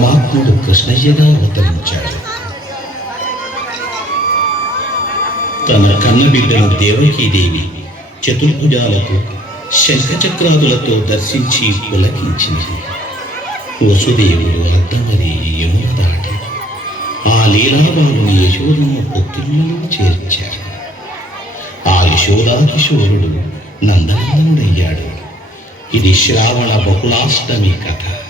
పరమాత్ముడు కృష్ణయ్యగా అవతరించాడు. తన కన్నబిడ్డను దేవకీదేవి చతుర్భుజాలకు శంఖచక్రాదులతో దర్శించి పులకించింది. వసుదేవుడు అర్థమని యమున దాటి ఆ లీలాబాలుని యశోదను పుత్రులను చేర్చారు ఆ యశోదాకిశోరుడు నందనందనుడయ్యాడు. ఇది శ్రావణ బహుళాష్టమి కథ.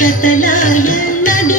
కథలాయ నడు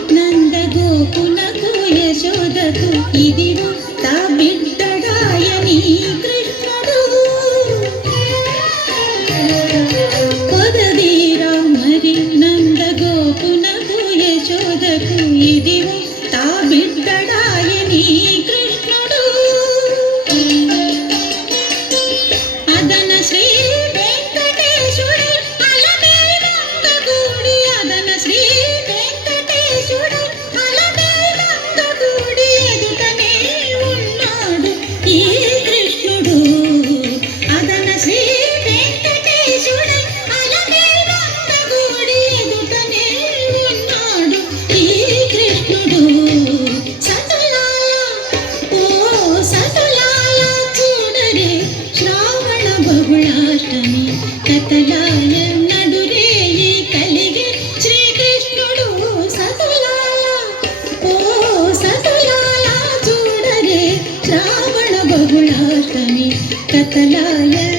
చదుకు ఇదివే తా బిడ్డడాయని కృష్ణుడు. అదన శ్రీ ಕತಲಾಯ